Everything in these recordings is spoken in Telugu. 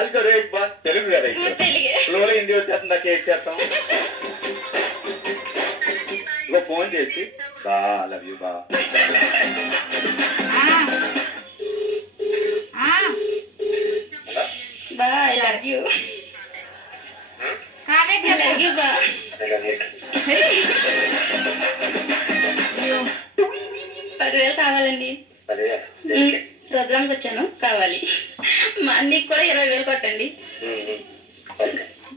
కాల్ కరో एक बार తెలుగు కదా ఫ్లోలో హిందీ వచ్చేస్తుంది నాకు ఏడ్ చేస్తాం ఇగో ఫోన్ చేసి బా లవ్ యూ బా బా ఐ లవ్ యూ కావే లవ్ యూ బా 10,000 కావాలండి. ప్రోగ్రామ్కి వచ్చాను, కావాలి. మా అన్నికి కూడా 20,000 కొట్టండి.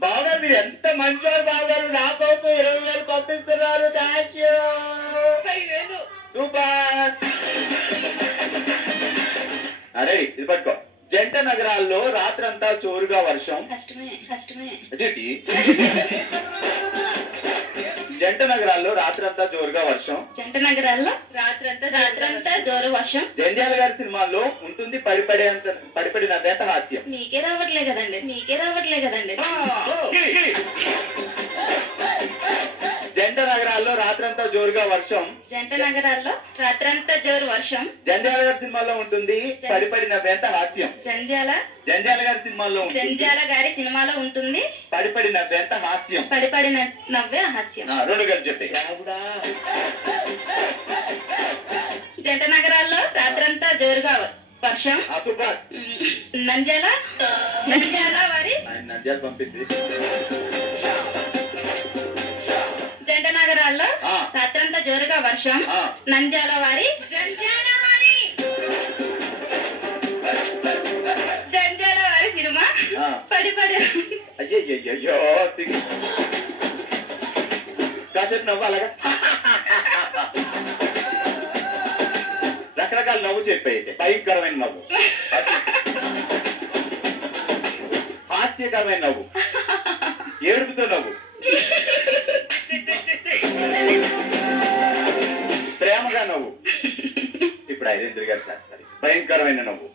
బావగారు మీరు ఎంత మంచివారు బావగారు, నా కోసం 20,000 పంపిస్తున్నారు. Thank you. 10,000 సూపర్. అరే ఇది పట్టుకో. జంట నగరాల్లో రాత్రంతా జోరుగా వర్షం. కష్టమే అదేంటి? జంట నగరాల్లో రాత్రంతా జోరుగా వర్షం. జంట నగరాల్లో రాత్రంతా జోరు వర్షం. జంజాల గారి సినిమాల్లో ఉంటుంది పడిపడినంత హాస్యం. మీకే రావట్లే కదండి. జంట నగరాల్లో రాత్రంతా జోరుగా వర్షం. జంజాల గారి సినిమాలో ఉంటుంది పడిపడినంత హాస్యం. జంజాల గారి సినిమాలో ఉంటుంది పడిపడి నవ్వే హాస్యం. రెండు కలిసి చెప్పి. జంట నగరాల్లో రాత్రంతా జోరుగా వర్షం. సూపర్. నంద్యాల వారి నంద్యాల పంపింది. జంట నగరాల్లో రాత్రంతా జోరుగా వర్షం. నంద్యాల వారి సినిమా పడిపడి. అయ్యో కాసేపు నవ్వు అలాగా రకరకాల నవ్వు చెప్పేది. భయంకరమైన నవ్వు, హాస్యకరమైన నవ్వు, ఏడుపుతో నవ్వు, ప్రేమగా నవ్వు. ఇప్పుడు ఐరేంద్ర గారు చేస్తారు భయంకరమైన నవ్వు.